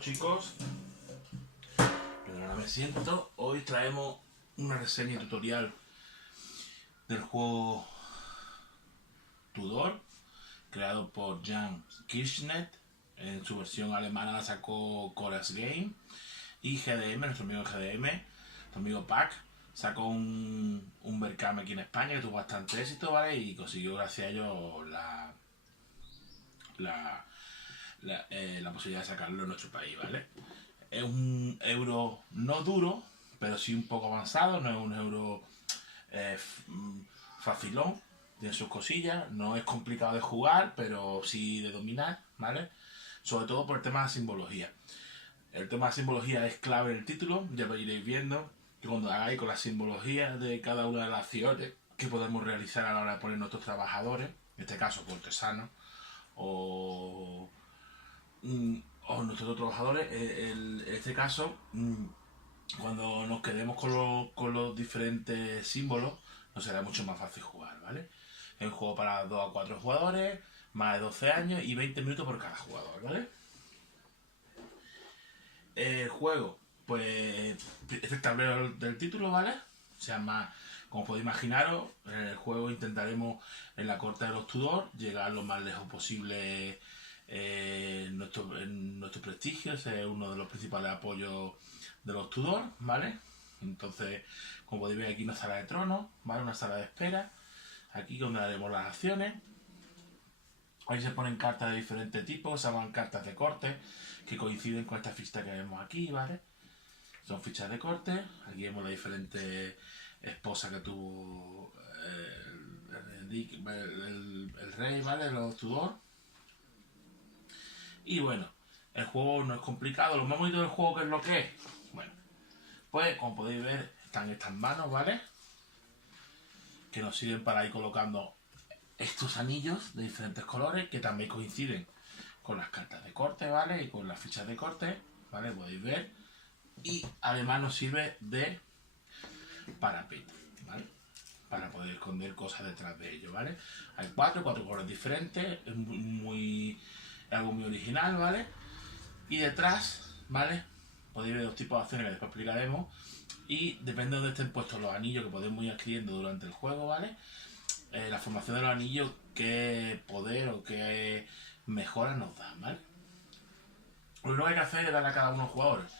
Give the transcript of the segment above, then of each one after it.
Chicos, ahora me siento. Hoy traemos una reseña tutorial del juego Tudor, creado por Jan Kirchner. En su versión alemana la sacó Chorus Game, y GDM, nuestro amigo GDM, nuestro amigo Pac, sacó un Berkami aquí en España que tuvo bastante éxito, ¿vale? Y consiguió gracias a ellos la posibilidad de sacarlo en nuestro país, ¿vale? Es un euro no duro, pero sí un poco avanzado, no es un euro facilón, tiene sus cosillas, no es complicado de jugar, pero sí de dominar, ¿vale? Sobre todo por el tema de la simbología. El tema de la simbología es clave en el título, ya lo iréis viendo, que cuando hagáis con la simbología de cada una de las acciones que podemos realizar a la hora de poner nuestros trabajadores, en este caso cortesanos, o nuestros trabajadores, en este caso, cuando nos quedemos con los diferentes símbolos, nos será mucho más fácil jugar, ¿vale? Es un juego para 2 a 4 jugadores, más de 12 años y 20 minutos por cada jugador, ¿vale? El juego, pues, este es el tablero del título, ¿vale? Se llama, como podéis imaginaros, en el juego intentaremos en la corte de los Tudor llegar lo más lejos posible en nuestro prestigio. Ese es uno de los principales apoyos de los Tudor, ¿vale? Entonces, como podéis ver, aquí una sala de tronos, ¿vale? Una sala de espera, aquí donde haremos las acciones. Ahí se ponen cartas de diferentes tipos, se llaman cartas de corte, que coinciden con esta ficha que vemos aquí, ¿vale? Son fichas de corte. Aquí vemos la diferente esposa que tuvo el rey, ¿vale? Los Tudor. Y bueno, el juego no es complicado. Lo más bonito del juego, ¿qué es lo que es? Bueno, pues como podéis ver, están estas manos, ¿vale? Que nos sirven para ir colocando estos anillos de diferentes colores, que también coinciden con las cartas de corte, ¿vale? Y con las fichas de corte, ¿vale? Podéis ver. Y además nos sirve de parapeto, ¿vale? Para poder esconder cosas detrás de ello, ¿vale? Hay cuatro colores diferentes, es algo muy original, ¿vale? Y detrás, ¿vale? Podéis ver 2 tipos de acciones que después explicaremos. Y depende de donde estén puestos los anillos que podemos ir adquiriendo durante el juego, ¿vale? La formación de los anillos, qué poder o qué mejora nos da, ¿vale? Lo único que hay que hacer es darle a cada uno de los jugadores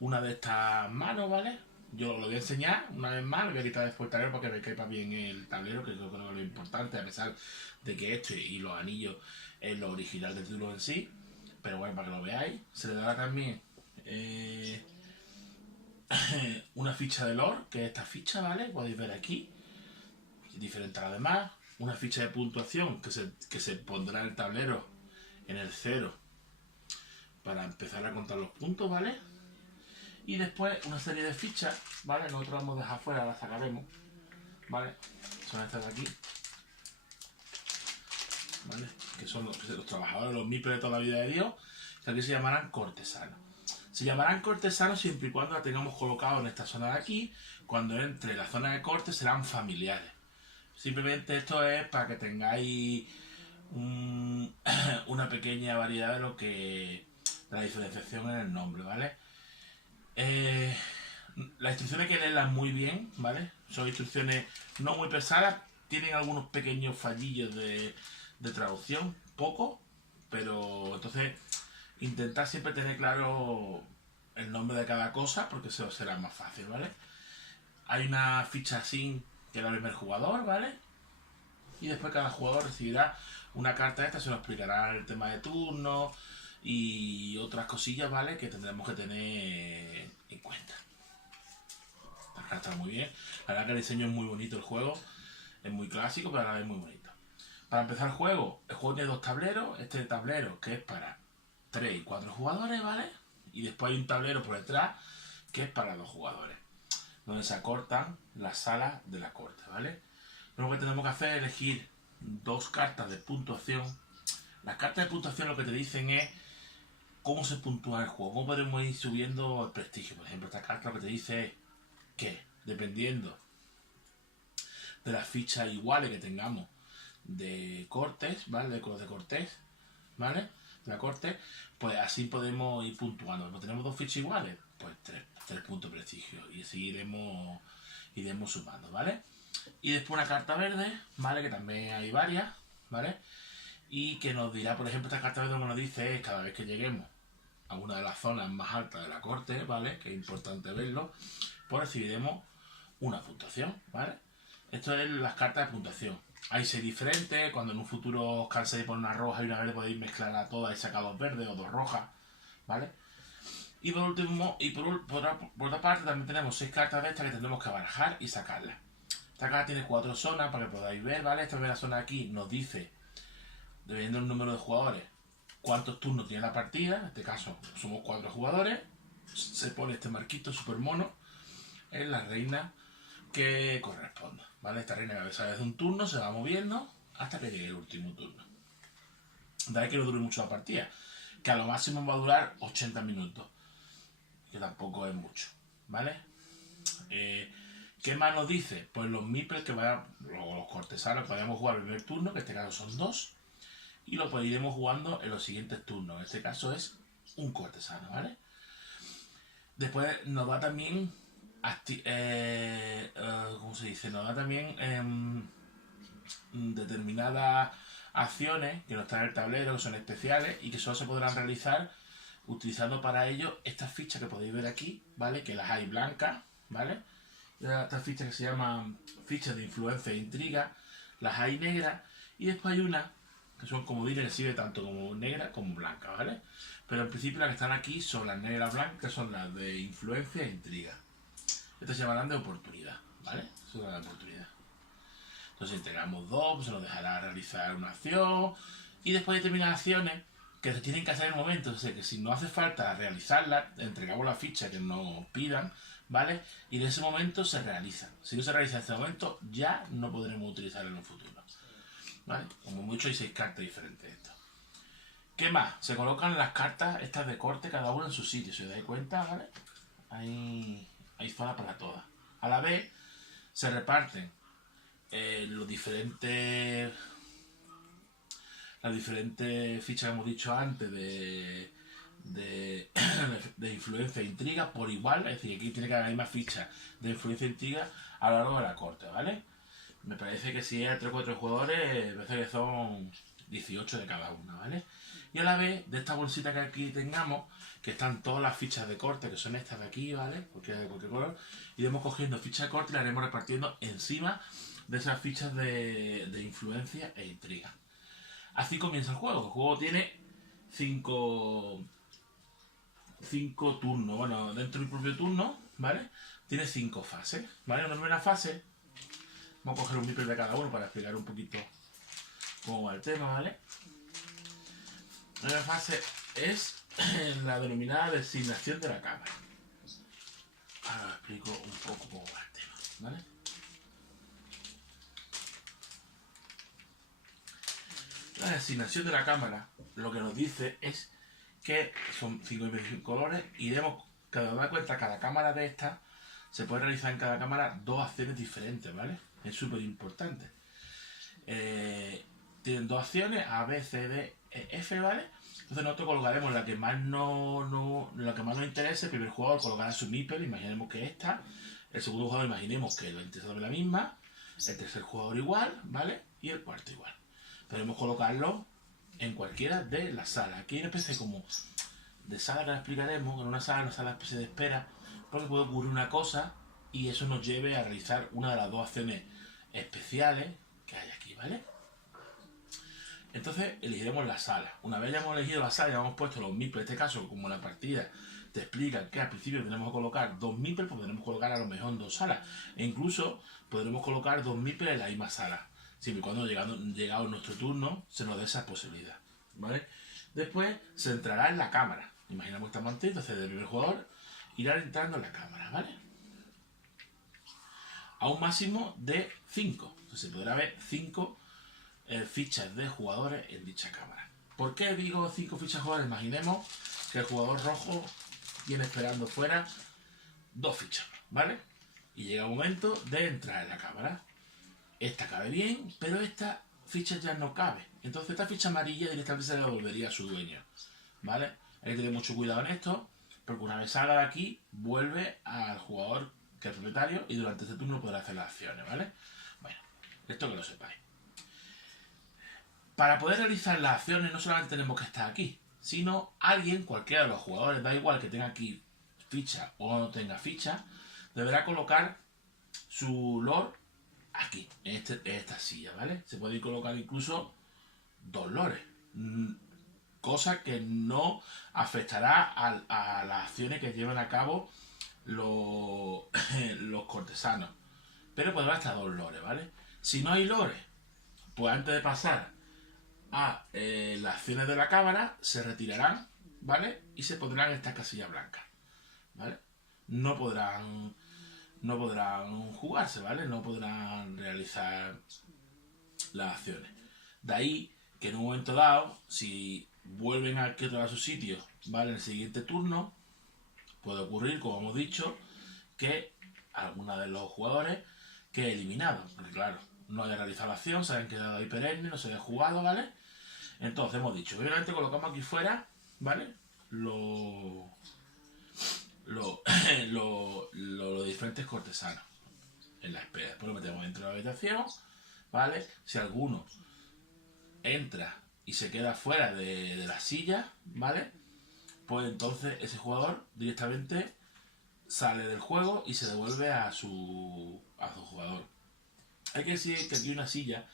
una de estas manos, ¿vale? Yo lo voy a enseñar una vez más, lo voy a quitar después el tablero para que me quepa bien el tablero, que yo creo que es lo importante, a pesar de que esto y los anillos es lo original del título en sí. Pero bueno, para que lo veáis, se le dará también una ficha de lore, que es esta ficha, ¿vale? Podéis ver aquí, diferente a la demás. Una ficha de puntuación que se pondrá en el tablero en el 0 para empezar a contar los puntos, ¿vale? Y después una serie de fichas, ¿vale? Nosotros vamos a dejar fuera, las sacaremos, ¿vale? Son estas de aquí, ¿vale? Que son los trabajadores, los mipes de toda la vida de Dios, que aquí se llamarán cortesanos. Se llamarán cortesanos siempre y cuando la tengamos colocado en esta zona de aquí. Cuando entre la zona de corte serán familiares. Simplemente esto es para que tengáis una pequeña variedad de lo que la diferenciación en el nombre, ¿vale? Las instrucciones hay que leerlas muy bien, ¿vale? Son instrucciones no muy pesadas, tienen algunos pequeños fallillos de traducción, poco, pero entonces intentar siempre tener claro el nombre de cada cosa, porque eso será más fácil, ¿vale? Hay una ficha así que da el primer jugador, ¿vale? Y después cada jugador recibirá una carta esta, se nos explicará el tema de turno y otras cosillas, ¿vale? Que tendremos que tener en cuenta. La carta está muy bien. La verdad que el diseño es muy bonito el juego. Es muy clásico, pero a la vez muy bonito. Para empezar el juego tiene 2 tableros. Este tablero que es para 3 y 4 jugadores, ¿vale? Y después hay un tablero por detrás que es para 2 jugadores, donde se acortan las salas de la corte, ¿vale? Lo que tenemos que hacer es elegir 2 cartas de puntuación. Las cartas de puntuación lo que te dicen es cómo se puntúa el juego, cómo podemos ir subiendo el prestigio. Por ejemplo, esta carta lo que te dice es que, dependiendo de las fichas iguales que tengamos de cortes, ¿vale? De cortes, ¿vale? la corte, pues así podemos ir puntuando. Como tenemos dos fichas iguales, pues 3 puntos de prestigio. Y así iremos sumando, ¿vale? Y después una carta verde, ¿vale? Que también hay varias, ¿vale? Y que nos dirá, por ejemplo, esta carta verde lo que nos dice es cada vez que lleguemos a una de las zonas más altas de la corte, ¿vale? Que es importante verlo, pues recibiremos una puntuación, ¿vale? Esto es las cartas de puntuación. Hay 6 diferentes, cuando en un futuro os canséis de poner una roja y una verde podéis mezclar a todas y sacar 2 verdes o 2 rojas, ¿vale? Y por último, por otra parte también tenemos 6 cartas de estas que tendremos que barajar y sacarlas. Esta carta tiene 4 zonas para que podáis ver, ¿vale? Esta primera zona aquí nos dice, dependiendo del número de jugadores, cuántos turnos tiene la partida. En este caso somos 4 jugadores. Se pone este marquito super mono en la reina que corresponda, ¿vale? Esta reina cabeza desde un turno se va moviendo hasta que llegue el último turno. De ahí que no dure mucho la partida, que a lo máximo va a durar 80 minutos, que tampoco es mucho, ¿vale? ¿Qué más nos dice? Pues los meeples que vayan, los cortesanos que vayamos a jugar el primer turno, que en este caso son 2, y lo pues iremos jugando en los siguientes turnos. En este caso es un cortesano, ¿vale? Después nos da también ¿cómo se dice? Nos da también determinadas acciones que no están en el tablero, que son especiales y que solo se podrán realizar utilizando para ello estas fichas que podéis ver aquí, ¿vale? Que las hay blancas, ¿vale? Estas fichas que se llaman fichas de influencia e intriga, las hay negras, y después hay unas que son comodines que sirven tanto como negra como blanca, ¿vale? Pero en principio las que están aquí son las negras blancas, que son las de influencia e intriga. Estas se llamarán de oportunidad, ¿vale? Eso es la oportunidad. Entonces integramos 2, pues se nos dejará realizar una acción, y después de determinadas acciones que se tienen que hacer en el momento, o sea que si no hace falta realizarlas, entregamos la ficha que nos pidan, ¿vale? Y en ese momento se realizan. Si no se realiza en este momento, ya no podremos utilizarlo en un futuro, ¿vale? Como mucho hay 6 cartas diferentes esto. ¿Qué más? Se colocan las cartas estas de corte cada una en su sitio, si os dais cuenta, ¿vale? Hay zonas para todas. A la vez se reparten las diferentes fichas que hemos dicho antes de influencia e intriga por igual. Es decir, aquí tiene que haber más fichas de influencia e intriga a lo largo de la corte, ¿vale? Me parece que si es 3 o 4 jugadores, me parece que son 18 de cada una, ¿vale? Y a la vez, de esta bolsita que aquí tengamos, que están todas las fichas de corte, que son estas de aquí, ¿vale? Porque es de cualquier color, iremos cogiendo fichas de corte y las iremos repartiendo encima de esas fichas de influencia e intriga. Así comienza el juego. El juego tiene 5 turnos. Bueno, dentro del propio turno, ¿vale? Tiene 5 fases, ¿vale? En la primera fase, vamos a coger un meeple de cada uno para explicar un poquito cómo va el tema, ¿vale? La primera fase es la denominada designación de la cámara. Ahora explico un poco cómo va el tema, ¿vale? La designación de la cámara lo que nos dice es que son 5 colores y debemos, cada da cuenta, cada cámara de estas se puede realizar en cada cámara 2 acciones diferentes, ¿vale? Es súper importante. Tienen 2 acciones, A, B, C, D, E, F, ¿vale? Entonces nosotros colocaremos la que más nos interese. El primer jugador colocará su meeple, imaginemos que esta. El segundo jugador imaginemos que lo interesa la misma. El tercer jugador igual, ¿vale? Y el cuarto igual. Podemos colocarlo en cualquiera de las salas. Aquí hay una especie como de sala que la explicaremos, en una sala especie de espera, porque puede ocurrir una cosa y eso nos lleve a realizar una de las 2 acciones especiales que hay aquí, ¿vale? Entonces elegiremos la sala. Una vez ya hemos elegido la sala y hemos puesto los meeples, en este caso, como la partida te explica que al principio tenemos que colocar 2 meeples, pues podremos colocar a lo mejor en 2 salas. E incluso podremos colocar 2 meeples en la misma sala, siempre y cuando llegado nuestro turno se nos dé esa posibilidad, ¿vale? Después se entrará en la cámara. Imaginamos esta mantilla, entonces el primer jugador irá entrando en la cámara, ¿vale? A un máximo de 5. Entonces se podrá ver 5 fichas de jugadores en dicha cámara. ¿Por qué digo 5 fichas de jugadores? Imaginemos que el jugador rojo viene esperando fuera 2 fichas, ¿vale? Y llega el momento de entrar en la cámara. Esta cabe bien, pero esta ficha ya no cabe. Entonces esta ficha amarilla directamente se la devolvería a su dueño. ¿vale? Hay que tener mucho cuidado en esto, porque una vez salga de aquí, vuelve al jugador que es propietario y durante este turno podrá hacer las acciones, ¿vale? Bueno, esto que lo sepáis. Para poder realizar las acciones no solamente tenemos que estar aquí, sino alguien, cualquiera de los jugadores, da igual que tenga aquí ficha o no tenga ficha, deberá colocar su lord aquí, en esta silla, ¿vale? Se puede colocar incluso 2 lores, cosa que no afectará a las acciones que llevan a cabo los, los cortesanos. Pero podrá hasta 2 lores, ¿vale? Si no hay lores, pues antes de pasar a las acciones de la cámara, se retirarán, ¿vale? Y se pondrán estas casillas blancas, ¿vale? No podrán jugarse, ¿vale? No podrán realizar las acciones. De ahí que en un momento dado, si vuelven a quieto a su sitio, ¿vale? En el siguiente turno, puede ocurrir, como hemos dicho, que alguno de los jugadores quede eliminado. Porque claro, no haya realizado la acción, se hayan quedado ahí perennes, no se hayan jugado, ¿vale? Entonces hemos dicho, obviamente colocamos aquí fuera, ¿vale? Los diferentes cortesanos en la espera. Después lo metemos dentro de la habitación, ¿vale? Si alguno entra y se queda fuera de la silla, ¿vale? Pues entonces ese jugador directamente sale del juego y se devuelve a su jugador. Hay que decir que aquí una silla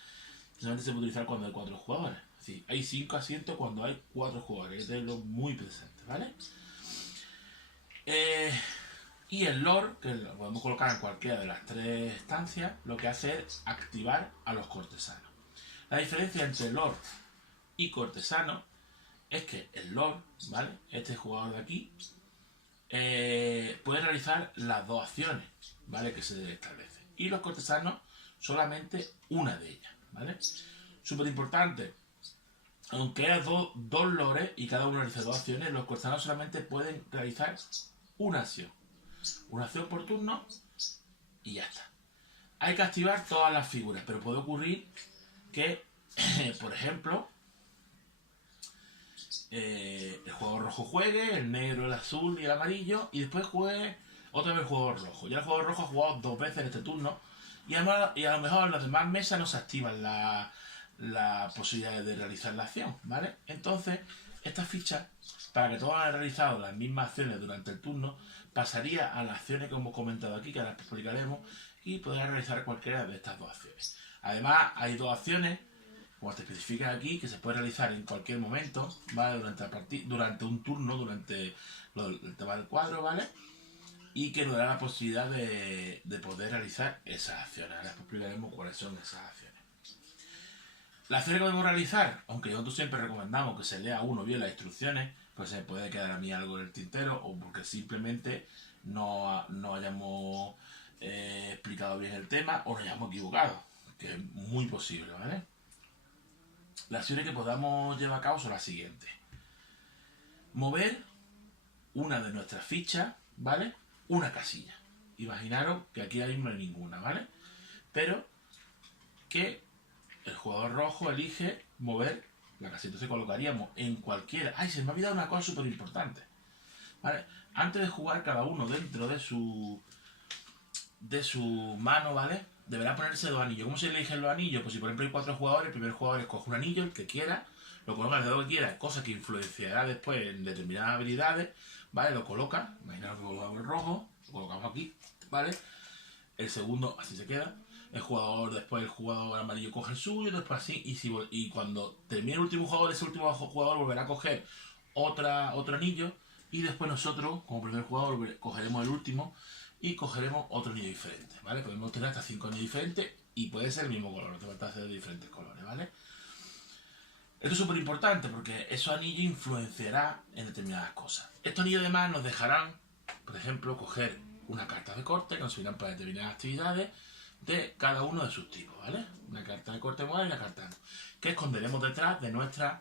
solamente se puede utilizar cuando hay 4 jugadores. Es decir, hay 5 asientos cuando hay 4 jugadores. Hay que tenerlo muy presente, ¿vale? Y el lord, que lo podemos colocar en cualquiera de las 3 estancias, lo que hace es activar a los cortesanos. La diferencia entre lord y cortesano es que el lord, ¿vale? Este jugador de aquí, puede realizar las 2 acciones, ¿vale? Que se establecen. Y los cortesanos solamente una de ellas, ¿vale? Súper importante. Aunque haya dos lores y cada uno realice 2 acciones, los cortesanos solamente pueden realizar una acción. Una acción por turno y ya está. Hay que activar todas las figuras, pero puede ocurrir que, por ejemplo, el jugador rojo juegue, el negro, el azul y el amarillo, y después juegue otra vez el jugador rojo. Ya el jugador rojo ha jugado 2 veces en este turno, y además, y a lo mejor en las demás mesas no se activan la posibilidad de realizar la acción, ¿vale? Entonces, esta ficha, para que todos hayan realizado las mismas acciones durante el turno, pasaría a las acciones que hemos comentado aquí, que ahora explicaremos, y podrá realizar cualquiera de estas 2 acciones. Además, hay 2 acciones, como te especifica aquí, que se puede realizar en cualquier momento, ¿vale? Durante un turno, durante el tema del cuadro, ¿vale? Y que nos dará la posibilidad de poder realizar esas acciones. Ahora explicaremos cuáles son esas acciones. Las acciones que podemos realizar, aunque nosotros siempre recomendamos que se lea uno bien las instrucciones, pues se puede quedar a mí algo en el tintero, o porque simplemente no hayamos explicado bien el tema, o nos hayamos equivocado, que es muy posible, ¿vale? Las acciones que podamos llevar a cabo son las siguientes. Mover una de nuestras fichas, ¿vale? Una casilla. Imaginaros que aquí ahora mismo no hay ninguna, ¿vale? Pero que el jugador rojo elige mover la casilla. Entonces colocaríamos en cualquiera. ¡Ay! Se me ha olvidado una cosa súper importante. ¿Vale? Antes de jugar cada uno dentro de su mano, ¿vale? Deberá ponerse 2 anillos. ¿Cómo se eligen los anillos? Pues si por ejemplo hay 4 jugadores, el primer jugador escoge un anillo, el que quiera, lo coloca el dedo que quiera, cosa que influenciará después en determinadas habilidades, ¿vale? Lo coloca, imaginaos que colocamos el rojo, lo colocamos aquí, ¿vale? El segundo así se queda. El jugador amarillo coge el suyo, después así, y cuando termine el último jugador, ese último jugador volverá a coger otro anillo, y después nosotros, como primer jugador, cogeremos el último y cogeremos otro anillo diferente, ¿vale? Podemos tener hasta 5 anillos diferentes y puede ser el mismo color, no te falta hacer de diferentes colores, ¿vale? Esto es súper importante porque esos anillos influenciarán en determinadas cosas. Estos anillos además nos dejarán, por ejemplo, coger una carta de corte que nos servirán para determinadas actividades de cada uno de sus tipos, ¿vale? Una carta de corte moral y una carta que esconderemos detrás de nuestra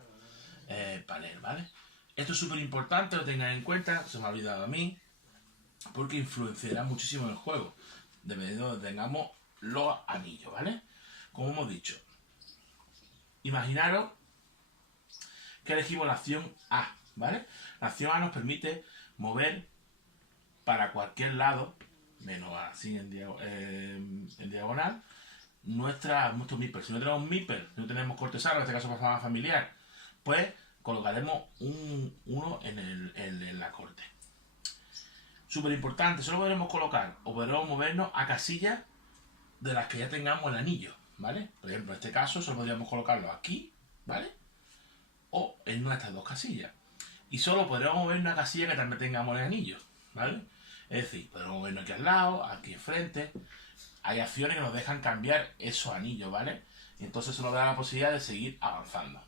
panel, ¿vale? Esto es súper importante, lo tengan en cuenta, se me ha olvidado a mí, porque influenciará muchísimo en el juego, dependiendo de donde tengamos los anillos, ¿vale? Como hemos dicho, imaginaros que elegimos la acción A, ¿vale? La acción A nos permite mover para cualquier lado, menos así en diagonal, nuestro Meeple. Si no tenemos Meeple, si no tenemos cortesano, en este caso para familiar, pues colocaremos uno en la corte. Súper importante, solo podremos colocar o podremos movernos a casillas de las que ya tengamos el anillo, ¿vale? Por ejemplo, en este caso solo podríamos colocarlo aquí, ¿vale? O en nuestras dos casillas. Y solo podremos mover una casilla que también tengamos el anillo, ¿vale? Es decir, podemos movernos aquí al lado, aquí enfrente. Hay acciones que nos dejan cambiar esos anillos, ¿vale? Y entonces eso nos da la posibilidad de seguir avanzando.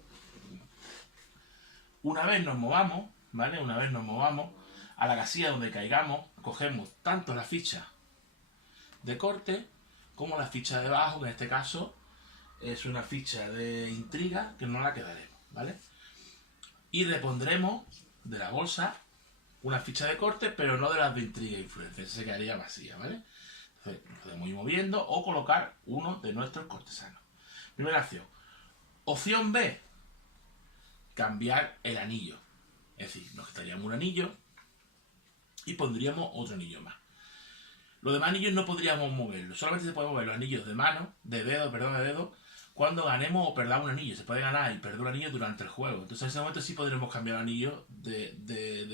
Una vez nos movamos, ¿vale? Una vez nos movamos a la casilla donde caigamos, cogemos tanto la ficha de corte como la ficha de abajo, que en este caso es una ficha de intriga que no la quedaremos, ¿vale? Y repondremos de la bolsa una ficha de corte, pero no de las de intriga e influencia, esa se quedaría vacía, ¿vale? Entonces nos podemos ir moviendo o colocar uno de nuestros cortesanos. Primera acción. Opción B, cambiar el anillo. Es decir, nos quitaríamos un anillo y pondríamos otro anillo más. Los demás anillos no podríamos moverlos, solamente se pueden mover los anillos de mano, de dedo, cuando ganemos o perdamos un anillo. Se puede ganar y perder un anillo durante el juego. Entonces en ese momento sí podremos cambiar el anillo de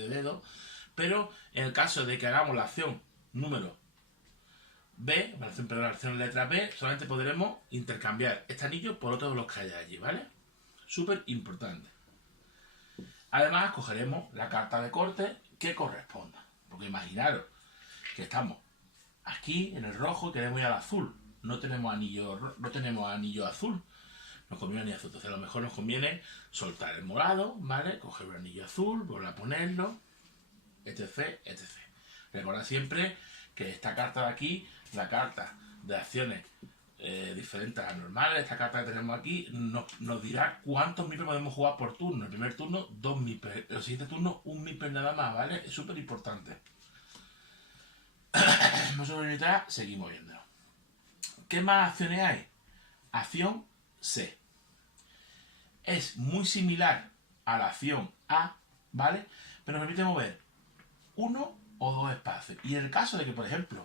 dedo, pero en el caso de que hagamos la acción número B, la acción letra B, solamente podremos intercambiar este anillo por otro de los que haya allí, ¿vale? Súper importante. Además, cogeremos la carta de corte que corresponda. Porque imaginaros que estamos aquí en el rojo y queremos ir al azul. No tenemos anillo azul. Nos conviene anillo azul. Entonces a lo mejor nos conviene soltar el morado, ¿vale? Coger un anillo azul, volver a ponerlo, etc, etc. Recordad siempre que esta carta de aquí, la carta de acciones diferentes a las normales, esta carta que tenemos aquí, nos dirá cuántos Meeples podemos jugar por turno. El primer turno, 2 Meeples. El siguiente turno, 1 Meeple nada más, ¿vale? Es súper importante. Nosotros ahorita seguimos viéndolo. ¿Qué más acciones hay? Acción C. Es muy similar a la acción A, ¿vale? Pero nos permite mover uno o dos espacios. Y en el caso de que, por ejemplo,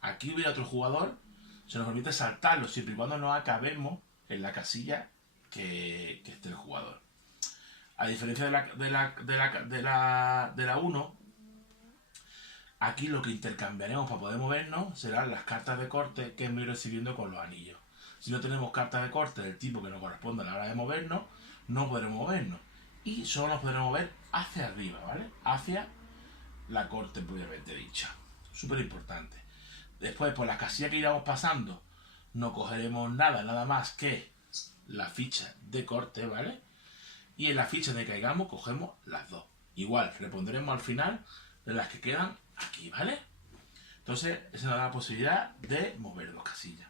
aquí hubiera otro jugador, se nos permite saltarlo siempre y cuando no acabemos en la casilla que esté el jugador. A diferencia de la 1, aquí lo que intercambiaremos para poder movernos serán las cartas de corte que hemos ido recibiendo con los anillos. Si no tenemos cartas de corte del tipo que nos corresponde a la hora de movernos, no podremos movernos. Y solo nos podremos mover hacia arriba, ¿vale? Hacia la corte propiamente dicha. Súper importante. Después, por las casillas que iremos pasando, no cogeremos nada más que la ficha de corte, ¿vale? Y en la ficha de caigamos cogemos las dos. Igual, repondremos al final de las que quedan aquí, ¿vale? Entonces, esa nos da la posibilidad de mover dos casillas.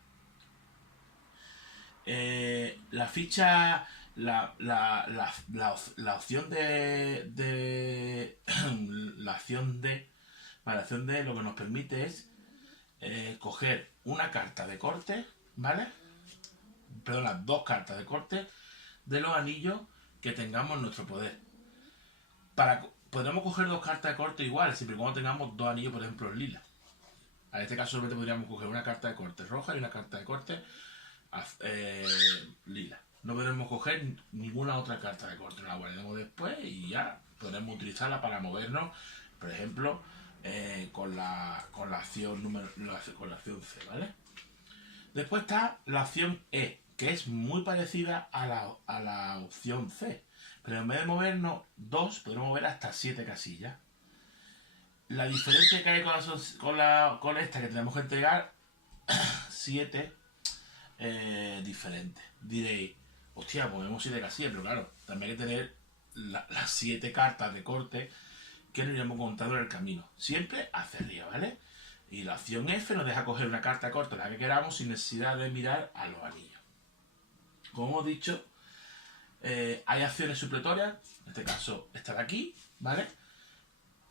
La ficha, la opción de la acción de lo que nos permite es coger una carta de corte, ¿vale? Perdón, las dos cartas de corte de los anillos que tengamos en nuestro poder. Podremos coger dos cartas de corte iguales, siempre y cuando tengamos dos anillos, por ejemplo, lila. En este caso solamente podríamos coger una carta de corte roja y una carta de corte lila. No podremos coger ninguna otra carta de corte, nos la guardaremos después y ya podremos utilizarla para movernos, por ejemplo, con la acción con la acción C, ¿vale? Después está la acción E, que es muy parecida a la opción C, pero en vez de movernos 2, podremos mover hasta 7 casillas. La diferencia que hay con esta que tenemos que entregar 7 diferentes. Diréis, hostia, movemos 7 casillas, pero claro, también hay que tener las 7 cartas de corte que nos iremos contando en el camino. Siempre hacia arriba, ¿vale? Y la opción F nos deja coger una carta de corte, la que queramos, sin necesidad de mirar a los anillos. Como hemos dicho, hay acciones supletorias, en este caso esta de aquí, ¿vale?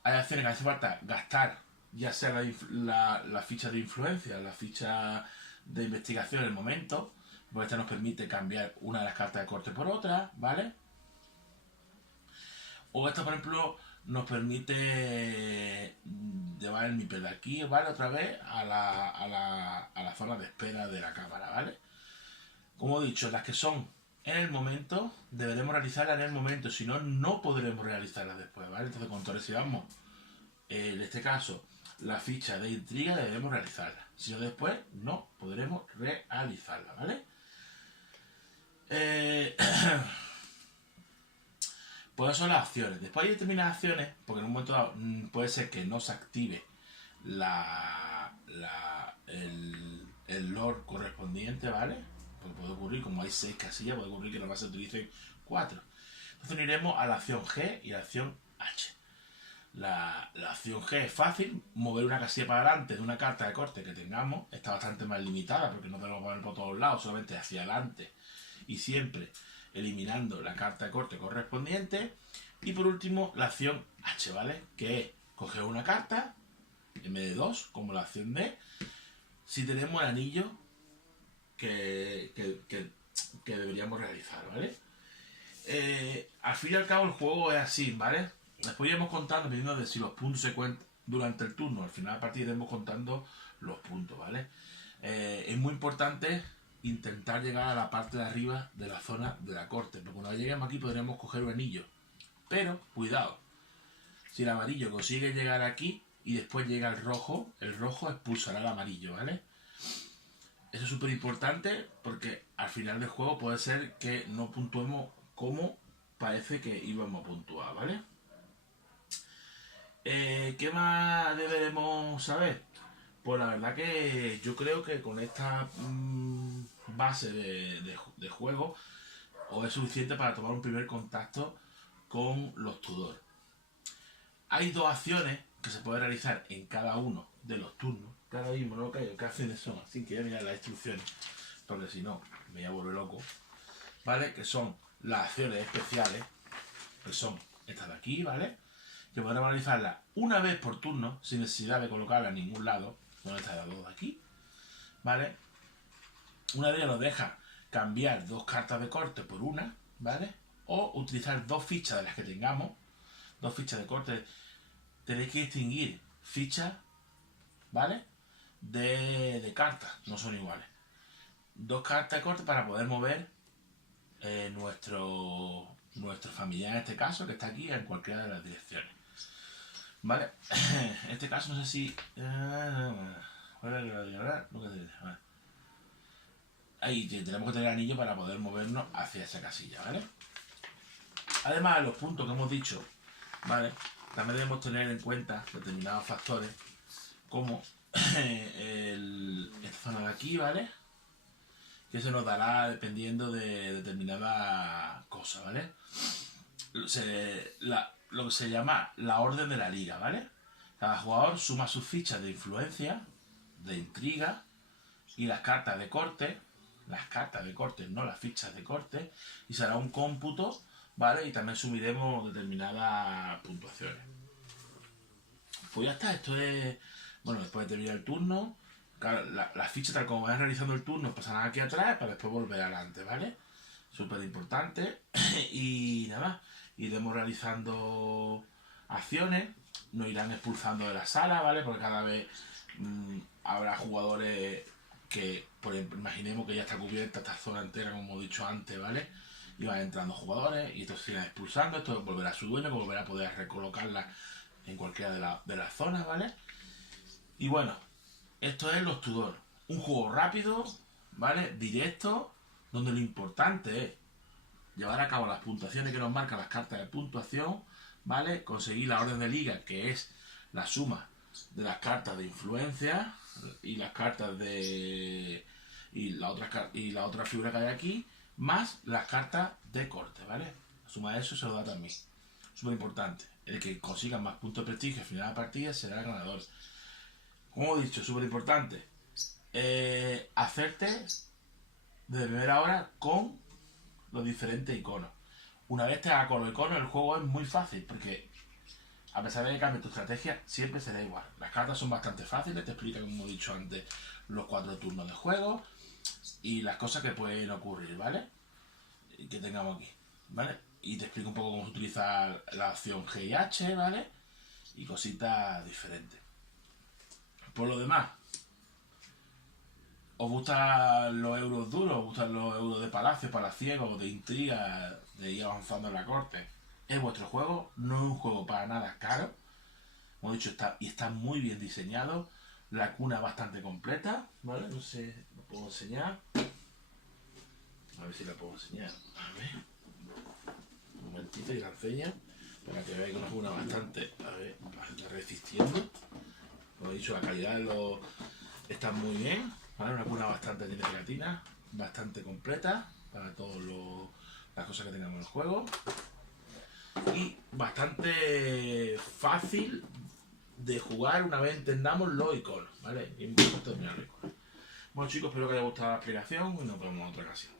Hay acciones que hace falta gastar, ya sea la ficha de influencia, la ficha de investigación en el momento, porque esta nos permite cambiar una de las cartas de corte por otra, ¿vale? O esto, por ejemplo, nos permite llevar el MIPEL de aquí, ¿vale? Otra vez a la zona de espera de la cámara, ¿vale? Como he dicho, las que son en el momento, deberemos realizarlas en el momento, si no, no podremos realizarlas después, ¿vale? Entonces, cuando recibamos, en este caso, la ficha de intriga, debemos realizarla. Si no, después, no podremos realizarla, ¿vale? Pues eso son las acciones. Después hay determinadas acciones, porque en un momento dado puede ser que no se active el lore correspondiente, ¿vale? Pues puede ocurrir, como hay 6 casillas, puede ocurrir que nomás se utilicen 4. Entonces nos iremos a la acción G y la acción H. La acción G es fácil, mover una casilla para adelante de una carta de corte que tengamos, está bastante más limitada porque no tenemos que poner por todos lados, solamente hacia adelante y siempre eliminando la carta de corte correspondiente. Y por último la acción H, ¿vale? Que es coger una carta en vez de 2, como la acción D, si tenemos el anillo que deberíamos realizar, ¿vale? Al fin y al cabo el juego es así, ¿vale? Después iremos contando, dependiendo de si los puntos se cuentan durante el turno. Al final de la partida iremos contando los puntos, ¿vale? Es muy importante intentar llegar a la parte de arriba de la zona de la corte, porque cuando lleguemos aquí podremos coger un anillo. Pero, cuidado, si el amarillo consigue llegar aquí y después llega el rojo expulsará al amarillo, ¿vale? Eso es súper importante porque al final del juego puede ser que no puntuemos como parece que íbamos a puntuar, ¿vale? ¿Qué más deberemos saber? Pues la verdad que yo creo que con esta base de juego os es suficiente para tomar un primer contacto con los Tudor. Hay 2 acciones que se pueden realizar en cada uno de los turnos. Cada mismo no caigo, ¿qué acciones son? Así que voy a mirar las instrucciones, porque si no me voy a volver loco. ¿Vale? Que son las acciones especiales, que son estas de aquí, ¿vale? Que podremos realizarlas una vez por turno, sin necesidad de colocarla en ningún lado. Son estas dos de aquí, ¿vale? Una de ellas nos deja cambiar 2 cartas de corte por una, ¿vale? O utilizar 2 fichas de las que tengamos, 2 fichas de corte. Tenéis que distinguir fichas, ¿vale? De cartas, no son iguales. 2 cartas de corte para poder mover nuestro familiar, en este caso, que está aquí en cualquiera de las direcciones. ¿Vale? En este caso no sé si... Ahí tenemos que tener anillo para poder movernos hacia esa casilla, ¿vale? Además de los puntos que hemos dicho, ¿vale? También debemos tener en cuenta determinados factores como esta zona de aquí, ¿vale? Que se nos dará dependiendo de determinada cosa, ¿vale? Lo que se llama la orden de la liga, ¿vale? Cada jugador suma sus fichas de influencia, de intriga y las cartas de corte, no las fichas de corte, y será un cómputo, ¿vale? Y también sumiremos determinadas puntuaciones. Pues ya está, esto es... Bueno, después de terminar el turno, las fichas tal como vayan realizando el turno pasarán aquí atrás para después volver adelante, ¿vale? Súper importante. Y nada más, iremos realizando acciones, nos irán expulsando de la sala, ¿vale? Porque cada vez habrá jugadores que, por ejemplo, imaginemos que ya está cubierta esta zona entera, como he dicho antes, ¿vale? Y van entrando jugadores y estos se irán expulsando, esto volverá a su dueño, que volverá a poder recolocarla en cualquiera de las zonas, ¿vale? Y bueno, esto es los Tudor. Un juego rápido, ¿vale? Directo, donde lo importante es llevar a cabo las puntuaciones que nos marcan las cartas de puntuación, ¿vale? Conseguir la orden de liga, que es la suma de las cartas de influencia y las cartas de... y la otra figura que hay aquí, más las cartas de corte, ¿vale? La suma de eso se lo da también. Súper importante. El que consiga más puntos de prestigio al final de la partida será el ganador. Como he dicho, súper importante. Hacerte desde primera hora con los diferentes iconos. Una vez te hagas con los iconos, el juego es muy fácil porque a pesar de que cambie tu estrategia, siempre será igual. Las cartas son bastante fáciles, te explica, como he dicho antes, los 4 turnos de juego y las cosas que pueden ocurrir, ¿vale? Y que tengamos aquí, ¿vale? y te explico un poco cómo se utiliza la opción G y H, ¿vale? Y cositas diferentes. Por lo demás, ¿os gustan los euros duros? ¿Os gustan los euros de palacio, palaciegos, de intriga, de ir avanzando en la corte? Es vuestro juego, no es un juego para nada caro. Como he dicho, está muy bien diseñado. La cuna bastante completa, ¿vale? No sé, lo puedo enseñar. A ver si la puedo enseñar. A ver. Un momentito y la enseño. Para que veáis que una cuna bastante, a ver, está resistiendo. Como he dicho, la calidad de los está muy bien, ¿vale? Una cuna bastante tiene pegatina, bastante completa para todas las cosas que tengamos en el juego. Y bastante fácil de jugar una vez entendamos los iconos, ¿vale? Y muy importante terminar los iconos. Bueno chicos, espero que os haya gustado la explicación y nos vemos en otra ocasión.